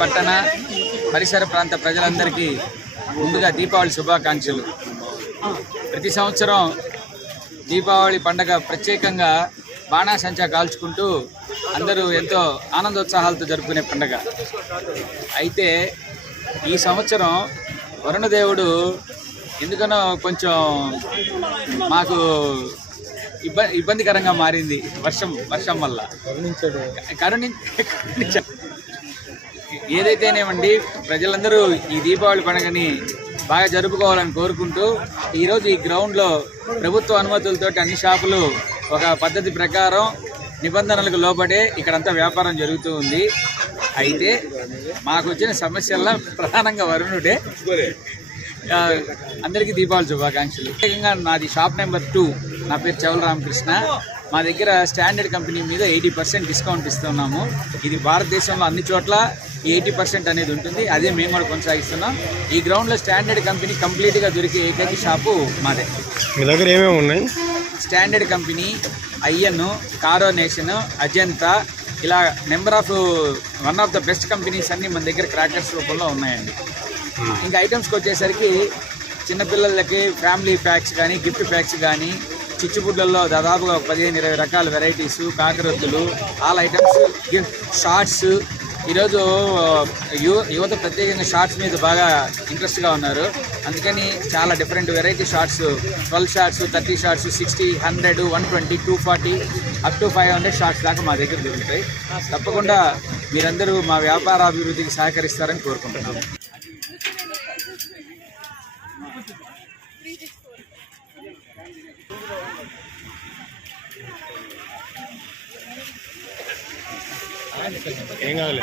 పట్టణ పరిసర ప్రాంత ప్రజలందరికీ ముందుగా దీపావళి శుభాకాంక్షలు. ప్రతి సంవత్సరం దీపావళి పండగ ప్రత్యేకంగా బాణాసంచా కాల్చుకుంటూ అందరూ ఎంతో ఆనందోత్సాహాలతో జరుపుకునే పండగ. అయితే ఈ సంవత్సరం వరుణదేవుడు ఎందుకనో కొంచెం మాకు ఇబ్బ ఇబ్బందికరంగా మారింది వర్షం వర్షం వల్ల. కరుణి కరుణించాడు. ఏదైతేనేమండి ప్రజలందరూ ఈ దీపావళి పండుగని బాగా జరుపుకోవాలని కోరుకుంటూ ఈరోజు ఈ గ్రౌండ్లో ప్రభుత్వ అనుమతులతో అన్ని షాపులు ఒక పద్ధతి ప్రకారం నిబంధనలకు లోబడే ఇక్కడంతా వ్యాపారం జరుగుతూ ఉంది. అయితే మాకు వచ్చిన సమస్యల్లో ప్రధానంగా వరుణుడే. అందరికీ దీపావళి శుభాకాంక్షలు. ప్రత్యేకంగా నాది షాప్ నెంబర్ టూ. నా పేరు చౌల రామకృష్ణ. మా దగ్గర స్టాండర్డ్ కంపెనీ మీద ఎయిటీ పర్సెంట్ డిస్కౌంట్ ఇస్తున్నాము. ఇది భారతదేశంలో అన్ని చోట్ల ఎయిటీ పర్సెంట్ అనేది ఉంటుంది. అదే మేము కూడా కొనసాగిస్తున్నాం. ఈ గ్రౌండ్లో స్టాండర్డ్ కంపెనీ కంప్లీట్గా దొరికే ఏకైక షాపు మాదే. మీ దగ్గర ఏమేమి ఉన్నాయి? స్టాండర్డ్ కంపెనీ ఐఎన్ కారోనేషన్ అజంతా ఇలా number of one of the best companies అన్ని మన దగ్గర క్రాకర్స్ రూపంలో ఉన్నాయండి. ఇంకా ఐటమ్స్కి వచ్చేసరికి చిన్నపిల్లలకి ఫ్యామిలీ ప్యాక్స్ కానీ గిఫ్ట్ ప్యాక్స్ కానీ చిచ్చుబుడ్లలో దాదాపుగా ఒక పదిహేను ఇరవై రకాల వెరైటీస్ కాకరొత్తులు ఆల్ ఐటమ్స్ గిఫ్ట్ షార్ట్స్. ఈరోజు యు యువత ప్రత్యేకంగా షార్ట్స్ మీద బాగా ఇంట్రెస్ట్గా ఉన్నారు. అందుకని చాలా different variety shots twelve shots thirty shots sixty hundred one twenty two forty up to five hundred shots దాకా మా దగ్గర దొరుకుతాయి. తప్పకుండా మీరందరూ మా వ్యాపార అభివృద్ధికి సహకరిస్తారని కోరుకుంటున్నాము. ఏం కాదులే.